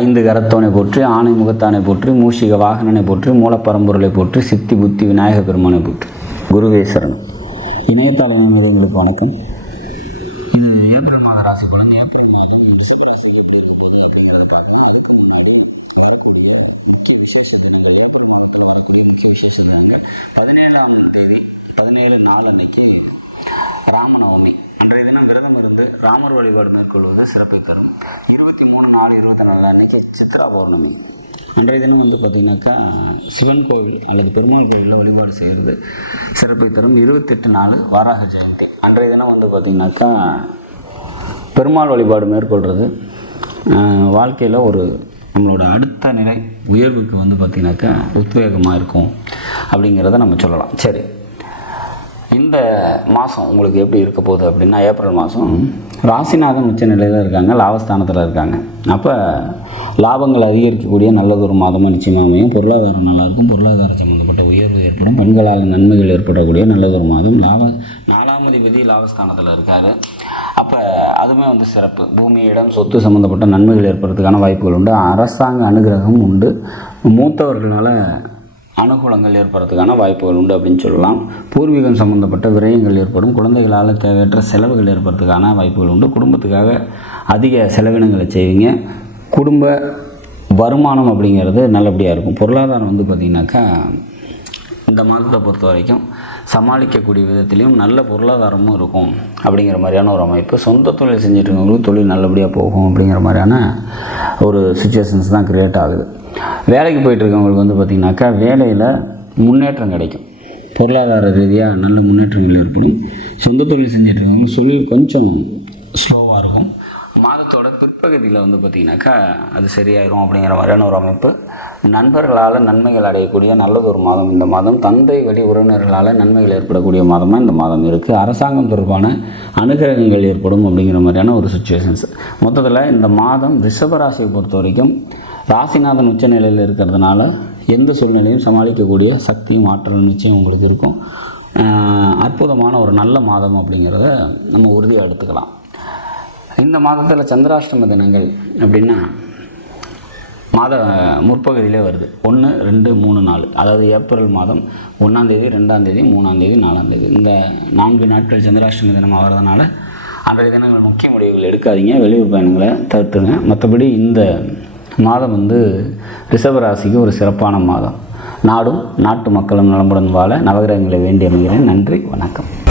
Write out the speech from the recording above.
ஐந்து கரத்தவனை போற்றி ஆணை முகத்தானை போற்றி மூஷிக வாகனனை போற்றி மூலப்பரம்பொருளை போற்றி சித்தி புத்தி விநாயக பெருமானை போற்றி. குருவேஸ்வரனும் இணையத்தால் இணையத்தாள் இணைமீது எங்களுக்கு வணக்கம். இது ஏப்ரல் மாத ராசி பலன். ஏப்ரல் மாதம் ரிஷப ராசிக்கு எப்படி இருக்க போகுது அப்படிங்கிறத பார்க்கலாம். அதுக்கு முன்னாடி வரக்கூடிய முக்கிய விசேஷ தினங்கள் ஏப்ரல் மாதத்தில் வரக்கூடிய முக்கிய விசேஷ தினங்கள் பதினேழாம் தேதி பதினேழு நாள் அன்னைக்கு ராமநவமி. அன்றைய தினம் விரதம் இருந்து ராமர் வழிபாடு மேற்கொள்வது சிறப்பை தரும். இருபத்தி மூணு நாலு இருபத்தி நாலு அன்னைக்கு சித்ரா பௌர்ணமி. அன்றைய தினம் வந்து பார்த்திங்கனாக்கா சிவன் கோவில் அல்லது பெருமாள் கோவிலில் வழிபாடு செய்கிறது சிறப்பை தரும். இருபத்தெட்டு நாலு வாராக ஜெயந்தி. அன்றைய தினம் வந்து பார்த்திங்கனாக்கா பெருமாள் வழிபாடு மேற்கொள்கிறது வாழ்க்கையில் ஒரு நம்மளோட அடுத்த நிலை உயர்வுக்கு வந்து பார்த்திங்கனாக்கா உத்வேகமாக இருக்கும் அப்படிங்கிறத நம்ம சொல்லலாம். சரி. இந்த மாதம் உங்களுக்கு எப்படி இருக்க போகுது அப்படின்னா ஏப்ரல் மாதம் ராசிநாதன் உச்ச நிலையில் இருக்காங்க லாபஸ்தானத்தில் இருக்காங்க. அப்போ லாபங்கள் அதிகரிக்கக்கூடிய நல்லது ஒரு மாதமாக நிச்சயமாக அமையும். பொருளாதாரம் நல்லாயிருக்கும் பொருளாதாரம் சம்மந்தப்பட்ட உயர்வு ஏற்படும். பெண்களால் நன்மைகள் ஏற்படக்கூடிய நல்லது ஒரு மாதம். லாப நாலாம் அதிபதி லாபஸ்தானத்தில் இருக்கார். அப்போ அதுவுமே வந்து சிறப்பு. பூமி இடம் சொத்து சம்மந்தப்பட்ட நன்மைகள் ஏற்படுறதுக்கான வாய்ப்புகள் உண்டு. அரசாங்க அனுகிரகம் உண்டு. மூத்தவர்களால் அனுகூலங்கள் ஏற்படுறதுக்கான வாய்ப்புகள் உண்டு அப்படின்னு சொல்லலாம். பூர்வீகம் சம்மந்தப்பட்ட விரயங்கள் ஏற்படும். குழந்தைகளால் தேவையற்ற செலவுகள் ஏற்படுறதுக்கான வாய்ப்புகள் உண்டு. குடும்பத்துக்காக அதிக செலவினங்களை செய்வீங்க. குடும்ப வருமானம் அப்படிங்கிறது நல்லபடியாக இருக்கும். பொருளாதாரம் வந்து பார்த்திங்கனாக்கா இந்த மாதத்தை பொறுத்த வரைக்கும் சமாளிக்கக்கூடிய விதத்திலையும் நல்ல பொருளாதாரமும் இருக்கும் அப்படிங்கிற மாதிரியான ஒரு அமைப்பு. சொந்த தொழில் செஞ்சுட்டு இருக்கவங்களுக்கு தொழில் நல்லபடியாக போகும் அப்படிங்கிற மாதிரியான ஒரு சுச்சுவேஷன்ஸ் தான் க்ரியேட் ஆகுது. வேலைக்கு போயிட்டு இருக்கவங்களுக்கு வந்து பார்த்திங்கனாக்கா வேலையில் முன்னேற்றம் கிடைக்கும். பொருளாதார ரீதியாக நல்ல முன்னேற்றங்கள் ஏற்படும். சொந்த தொழில் செஞ்சுட்டு இருக்கவங்களுக்கு தொழில் கொஞ்சம் ஸ்லோவாக இருக்கும். மாதத்தோட பிற்பகுதியில் வந்து பார்த்திங்கனாக்கா அது சரியாயிரும் அப்படிங்கிற மாதிரியான ஒரு அமைப்பு. நண்பர்களால் நன்மைகள் அடையக்கூடிய நல்லது ஒரு மாதம் இந்த மாதம். தந்தை வழி உறவினர்களால் நன்மைகள் ஏற்படக்கூடிய மாதமாக இந்த மாதம் இருக்குது அரசாங்கம் தொடர்பான அனுகிரகங்கள் ஏற்படும் அப்படிங்கிற மாதிரியான ஒரு சுச்சுவேஷன்ஸ் மொத்தத்தில் இந்த மாதம் ரிஷபராசியை பொறுத்த வரைக்கும் ராசிநாதன் உச்சநிலையில் இருக்கிறதுனால எந்த சூழ்நிலையும் சமாளிக்கக்கூடிய சக்தியும் ஆற்றலும் நிச்சயம் உங்களுக்கு இருக்கும். அற்புதமான ஒரு நல்ல மாதம் அப்படிங்கிறத நம்ம உறுதியாக எடுத்துக்கலாம். இந்த மாதத்தில் சந்திராஷ்டம தினங்கள் அப்படின்னா மாத முற்பகுதியிலே வருது. ஒன்று ரெண்டு மூணு நாலு. அதாவது ஏப்ரல் மாதம் ஒன்றாந்தேதி ரெண்டாந்தேதி மூணாந்தேதி நாலாந்தேதி இந்த நான்கு நாட்கள் சந்திராஷ்டமி தினம் ஆகிறதுனால அன்றைய தினங்கள் முக்கிய முடிவுகள் எடுக்காதீங்க. வெளியூர் பயணங்களை தவிர்த்துங்க மற்றபடி இந்த மாதம் வந்து ரிஷபராசிக்கு ஒரு சிறப்பான மாதம். நாடும் நாட்டு மக்களும் நலமுடன் வாழ நவகிரகங்களை வேண்டி அமைகிறேன். நன்றி வணக்கம்.